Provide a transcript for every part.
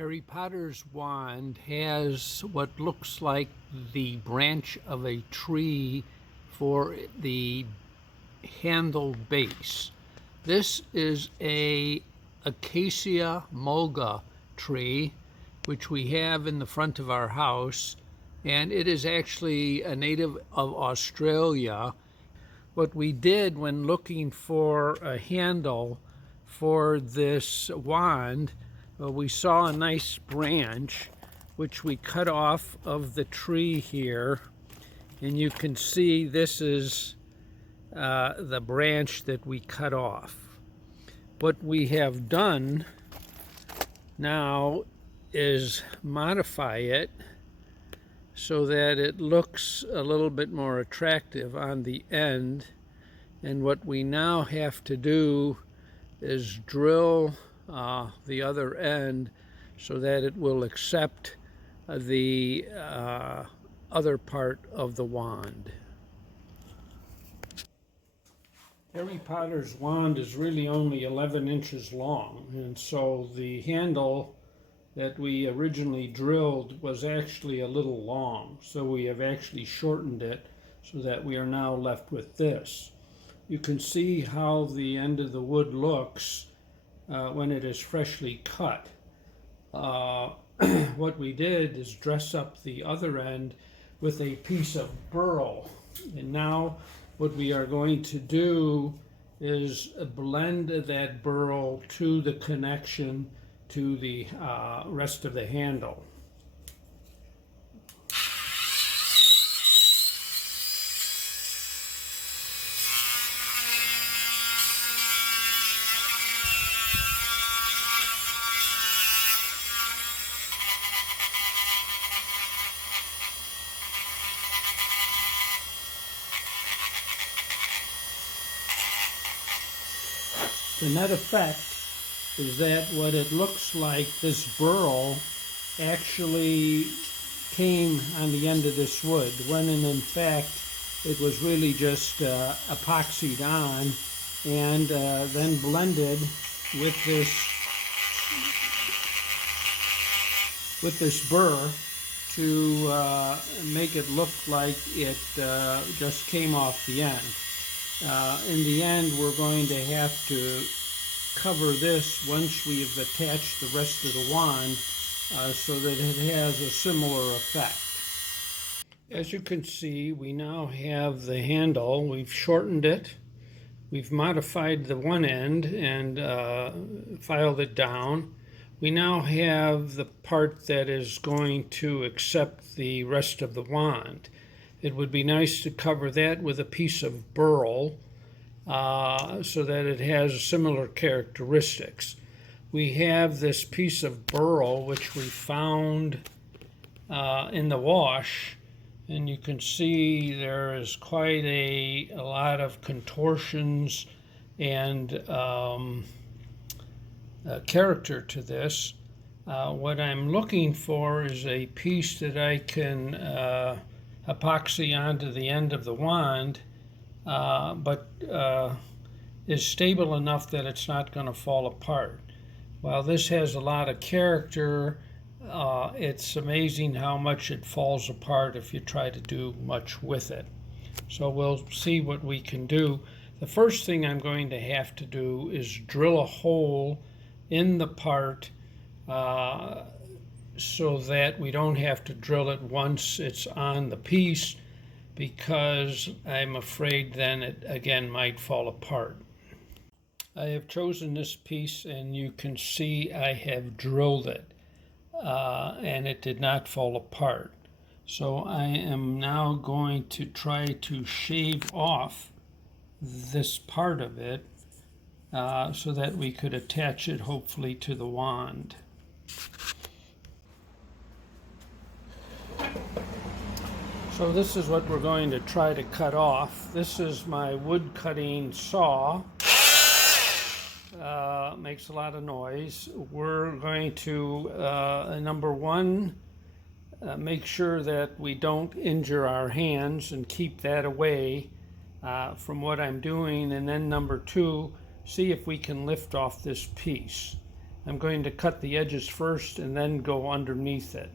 Harry Potter's wand has what looks like the branch of a tree for the handle base. This is a acacia mulga tree, which we have in the front of our house, and it is actually a native of Australia. What we did when looking for a handle for this wand, we saw a nice branch which we cut off of the tree here, and you can see this is the branch that we cut off. What we have done now is modify it so that it looks a little bit more attractive on the end, and what we now have to do is drill the other end so that it will accept the other part of the wand. Harry Potter's wand is really only 11 inches long, and so the handle that we originally drilled was actually a little long, so we have actually shortened it so that we are now left with this. You can see how the end of the wood looks when it is freshly cut. What we did is dress up the other end with a piece of burl, and now what we are going to do is blend that burl to the connection to the rest of the handle. The net effect is that what it looks like, this burl actually came on the end of this wood, when in fact it was really just epoxied on and then blended with this burr to make it look like it just came off the end. In the end, we're going to have to cover this once we've attached the rest of the wand so that it has a similar effect. As you can see, we now have the handle. We've shortened it. We've modified the one end and filed it down. We now have the part that is going to accept the rest of the wand. It would be nice to cover that with a piece of burl so that it has similar characteristics. We have this piece of burl which we found in the wash, and you can see there is quite a lot of contortions and character to this. What I'm looking for is a piece that I can epoxy onto the end of the wand, but is stable enough that it's not going to fall apart. While this has a lot of character, it's amazing how much it falls apart if you try to do much with it. So we'll see what we can do. The first thing I'm going to have to do is drill a hole in the part so that we don't have to drill it once it's on the piece, because I'm afraid then it again might fall apart. I have chosen this piece, and you can see I have drilled it and it did not fall apart. So I am now going to try to shave off this part of it so that we could attach it hopefully to the wand. So this is what we're going to try to cut off. This is my wood cutting saw. Makes a lot of noise. We're going to, number one, make sure that we don't injure our hands and keep that away from what I'm doing. And then number two, see if we can lift off this piece. I'm going to cut the edges first and then go underneath it.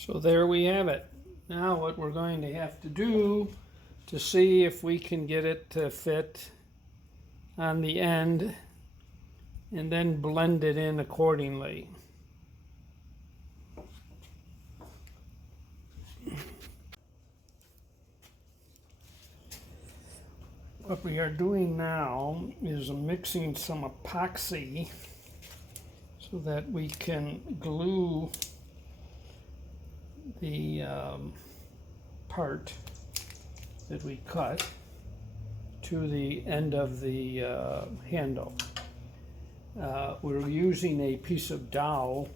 So there we have it. Now what we're going to have to do to see if we can get it to fit on the end and then blend it in accordingly. What we are doing now is mixing some epoxy so that we can glue the part that we cut to the end of the handle. We're using a piece of dowel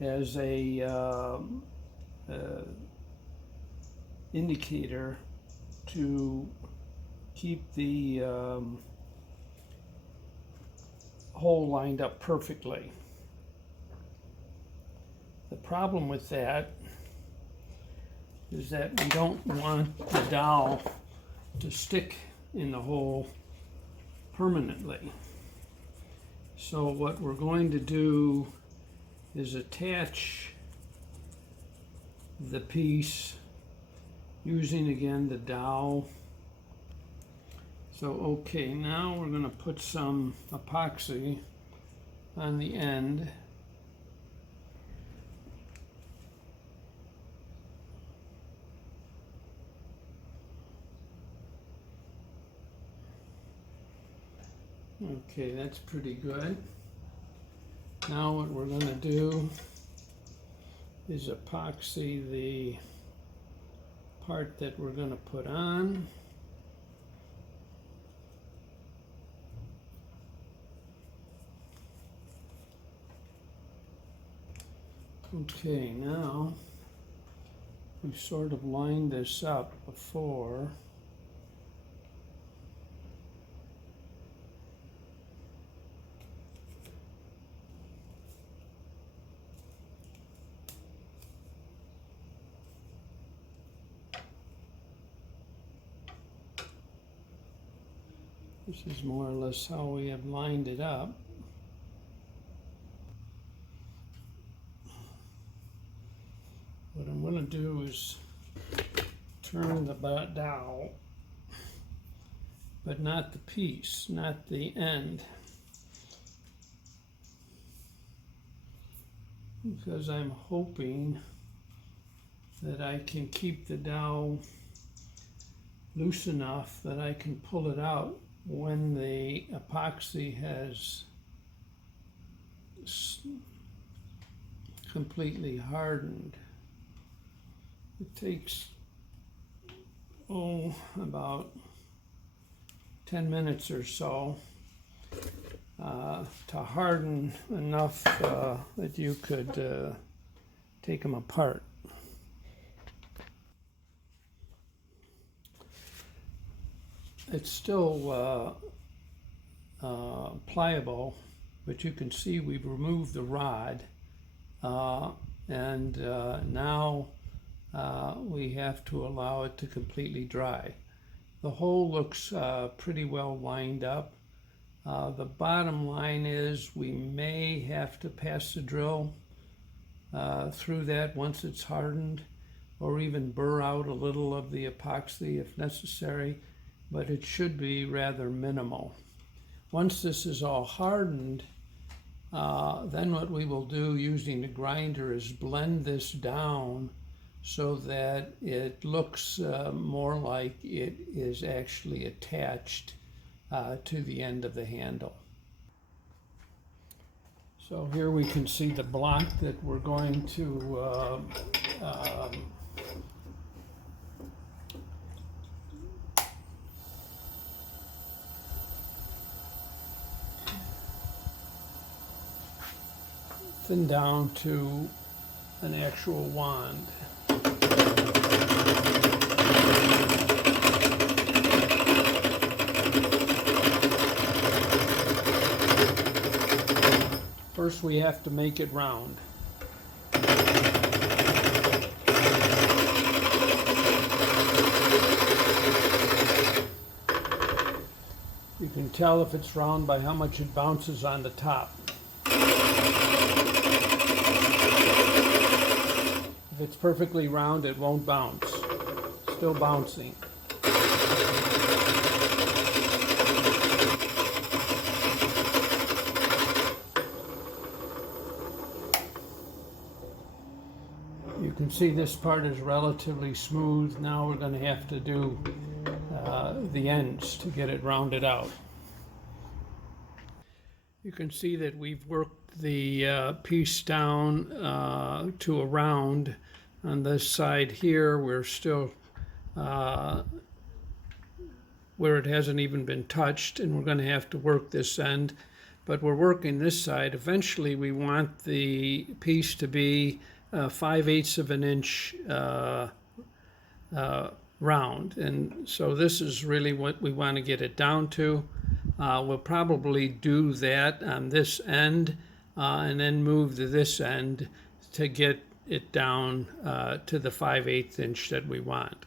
as a indicator to keep the hole lined up perfectly. The problem with that is that we don't want the dowel to stick in the hole permanently. So what we're going to do is attach the piece using again the dowel. So okay, now we're going to put some epoxy on the end. Okay, that's pretty good. Now what we're going to do is epoxy the part that we're going to put on. Okay, now we've sort of lined this up before. This is more or less how we have lined it up. What I'm going to do is turn the dowel, but not the piece, not the end, because I'm hoping that I can keep the dowel loose enough that I can pull it out when the epoxy has completely hardened. It takes, about 10 minutes or so to harden enough that you could take them apart. It's still pliable, but you can see we've removed the rod, and now we have to allow it to completely dry. The hole looks pretty well lined up. The bottom line is we may have to pass the drill through that once it's hardened, or even burr out a little of the epoxy if necessary, but it should be rather minimal. Once this is all hardened, then what we will do using the grinder is blend this down so that it looks more like it is actually attached to the end of the handle. So here we can see the block that we're going to thin down to an actual wand. First we have to make it round. You can tell if it's round by how much it bounces on the top. If it's perfectly round, it won't bounce. Still bouncing. You can see this part is relatively smooth. Now we're going to have to do the ends to get it rounded out. You can see that we've worked the piece down to a round. On this side here, we're still where it hasn't even been touched, and we're going to have to work this end, but we're working this side. Eventually we want the piece to be 5/8 of an inch round, and so this is really what we want to get it down to. We'll probably do that on this end and then move to this end to get it down to the 5/8 inch that we want.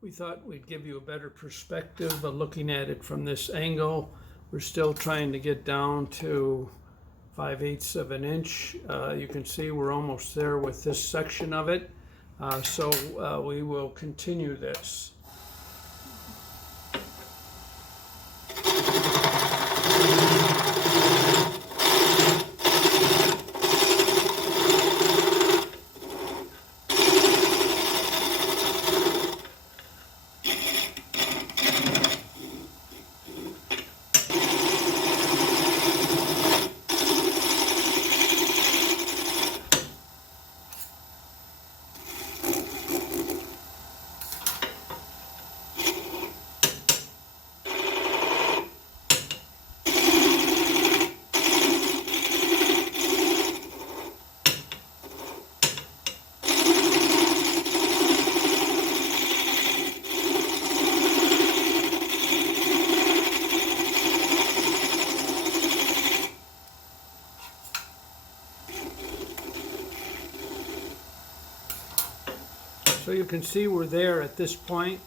We thought we'd give you a better perspective of looking at it from this angle. We're still trying to get down to 5/8 of an inch. You can see we're almost there with this section of it. So we will continue this. So you can see we're there at this point.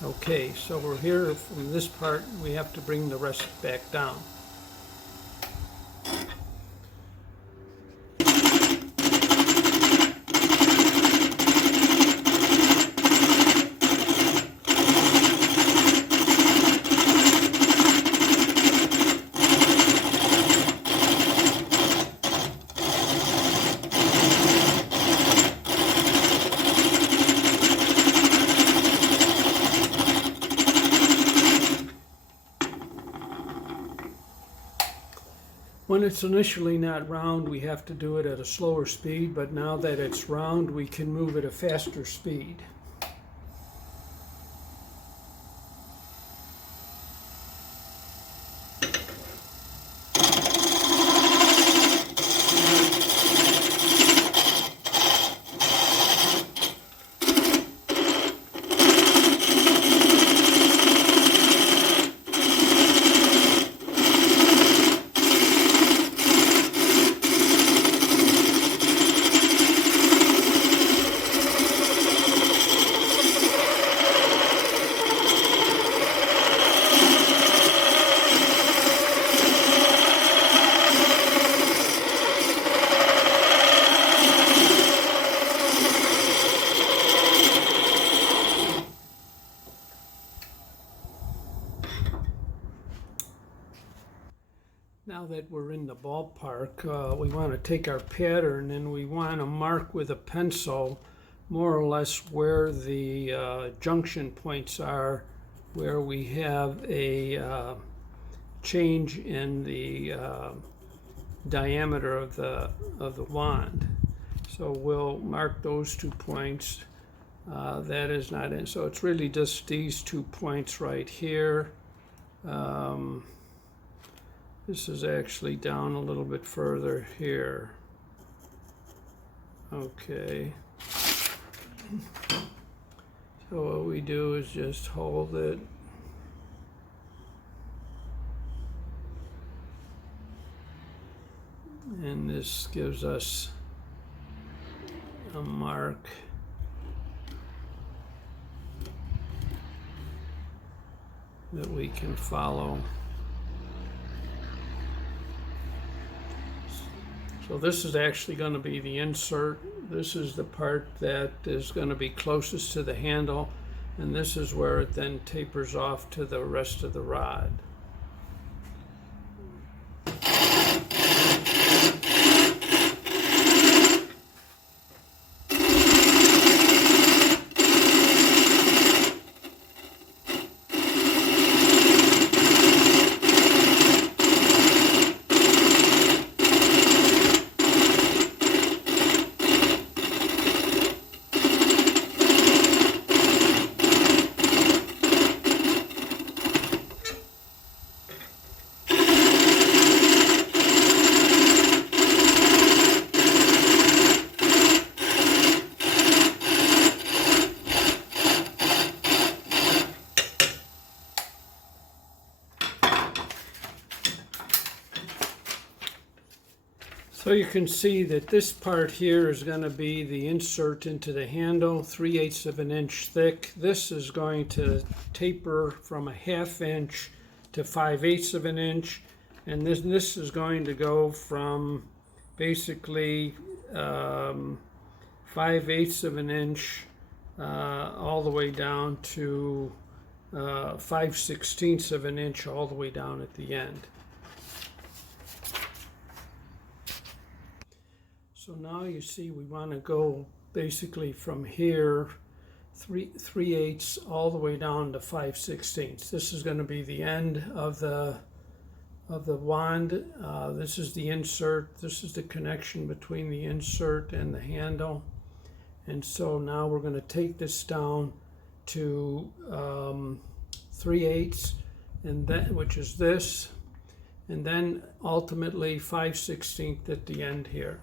Okay, so we're here from this part. We have to bring the rest back down. When it's initially not round, we have to do it at a slower speed, but now that it's round, we can move at a faster speed. Now that we're in the ballpark, we want to take our pattern and we want to mark with a pencil more or less where the junction points are, where we have a change in the diameter of the wand. So we'll mark those 2 points. That is not in, so it's really just these 2 points right here. This is actually down a little bit further here. Okay. So what we do is just hold it. And this gives us a mark. That we can follow. So this is actually going to be the insert. This is the part that is going to be closest to the handle, and this is where it then tapers off to the rest of the rod. So you can see that this part here is going to be the insert into the handle, 3/8 of an inch thick. This is going to taper from a 1/2 inch to 5/8 of an inch, and this is going to go from basically 5/8 of an inch all the way down to 5/16 of an inch all the way down at the end. So now you see we want to go basically from here 3/8 all the way down to 5/16. This is going to be the end of the wand. This is the insert. This is the connection between the insert and the handle. And so now we're going to take this down to 3/8, and that, which is this, and then ultimately 5/16 at the end here.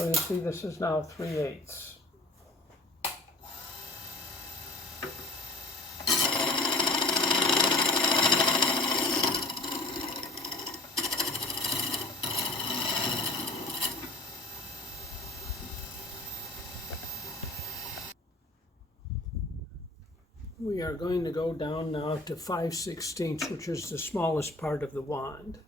So you see this is now 3/8. We are going to go down now to 5/16, which is the smallest part of the wand.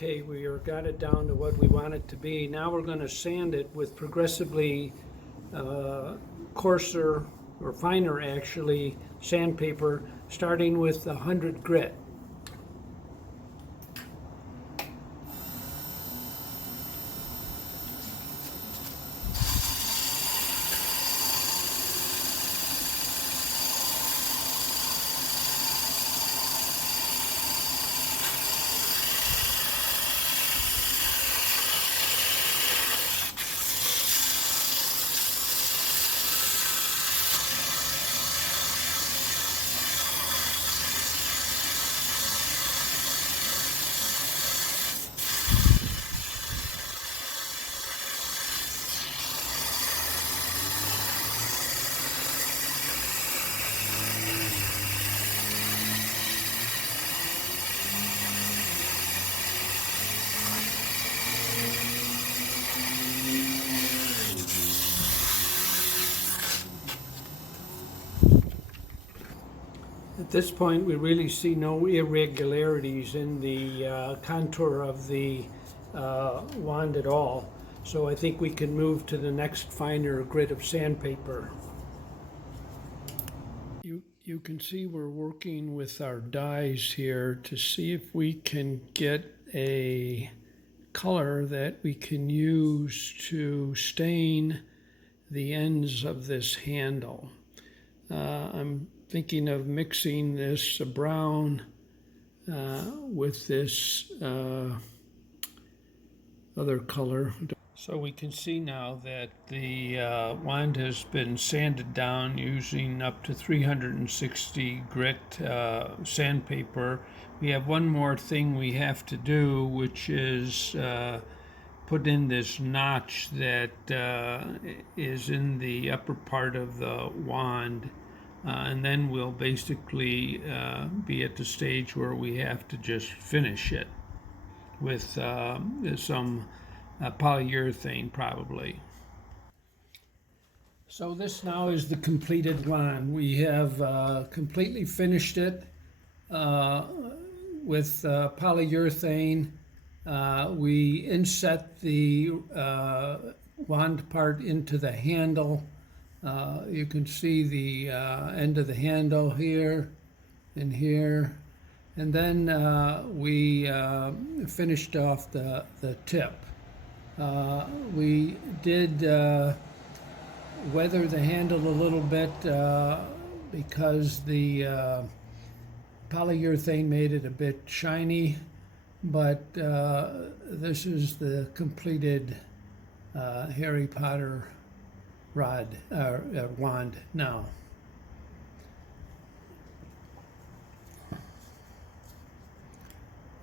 Okay, got it down to what we want it to be. Now we're going to sand it with progressively coarser, or finer actually, sandpaper, starting with 100 grit. At this point, we really see no irregularities in the contour of the wand at all. So I think we can move to the next finer grit of sandpaper. You can see we're working with our dyes here to see if we can get a color that we can use to stain the ends of this handle. I'm thinking of mixing this brown with this other color. So we can see now that the wand has been sanded down using up to 360 grit sandpaper. We have one more thing we have to do, which is put in this notch that is in the upper part of the wand. And then we'll basically be at the stage where we have to just finish it with some polyurethane probably. So this now is the completed wand. We have completely finished it with polyurethane. We inset the wand part into the handle. You can see the end of the handle here and here. And then we finished off the tip. We did weather the handle a little bit because the polyurethane made it a bit shiny, but this is the completed Harry Potter wand now.